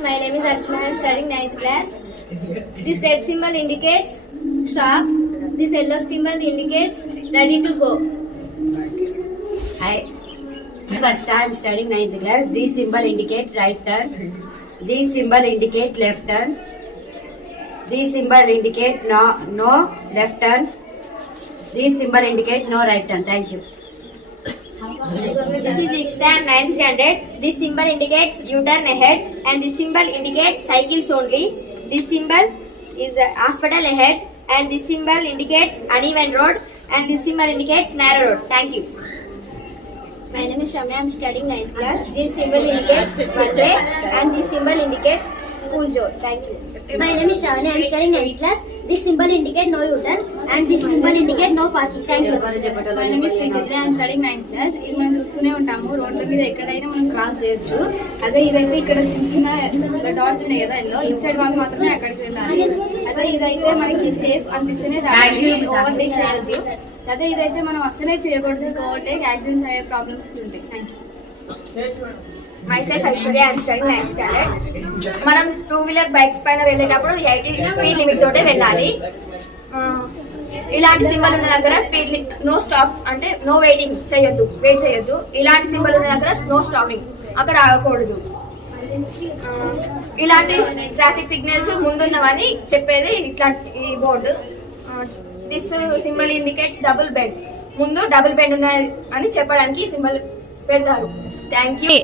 My name is Archana. I am studying 9th class. This red symbol indicates stop. This yellow symbol indicates ready to go. Hi. First I am studying 9th class. This symbol indicates right turn. This symbol indicates left turn. This symbol indicates no left turn. This symbol indicates no right turn. Thank you. This is Dikshita. I am 9th standard. This symbol indicates U-turn ahead, and this symbol indicates cycles only. This symbol is hospital ahead, and this symbol indicates uneven road, and this symbol indicates narrow road. Thank you. My name is Ramya. I am studying 9th class. This symbol indicates one way, and this symbol indicates school zone. Thank you. My name is Shavani. I am studying 9th class. This symbol indicates no U-turn and this symbol indicates no parking. Thank you. My name is Srijitra. I am studying 9th class. ఇది మనం చూస్తూనే ఉంటాము రోడ్ల మీద ఎక్కడైనా మనం క్రాస్ చేయొచ్చు. అదే ఇదైతే ఇక్కడ చిన్న చిన్న డాట్స్ ఉన్నాయి కదా ఎల్లో ఇన్సైడ్ వాళ్ళు మాత్రమే అక్కడికి వెళ్ళాలి. అదే ఇదైతే మనకి సేఫ్ అనిపిస్తేనే దాన్ని ఓవర్టేక్ చేయొద్దు. అదే ఇదైతే మనం అస్సలే చేయకూడదు. ఓవర్టేక్ యాక్సిడెంట్స్ అయ్యే ప్రాబ్లమ్స్ ఉంటాయి. Thank you. Myself Aishwarya. I am studying 9th standard. మనం 2-wheeler బైక్స్ పైన వెళ్ళేటప్పుడు 80 స్పీడ్ లిమిట్ తోటే వెళ్ళాలి. ఇలాంటి సింబల్ ఉన్న దగ్గర స్పీడ్ నో స్టాప్ అంటే నో వెయిట్ చేయొద్దు. ఇలాంటి సింబల్ ఉన్న దగ్గర నో స్టాపింగ్, అక్కడ ఆగకూడదు. ఇలాంటి ట్రాఫిక్ సిగ్నల్స్ ముందున్నవని చెప్పేది ఇట్లాంటి ఈ board. This symbol indicates double bend, ముందు డబుల్ బెండ్ ఉన్నాయి అని చెప్పడానికి సింబల్ పెడతారు. Thank you.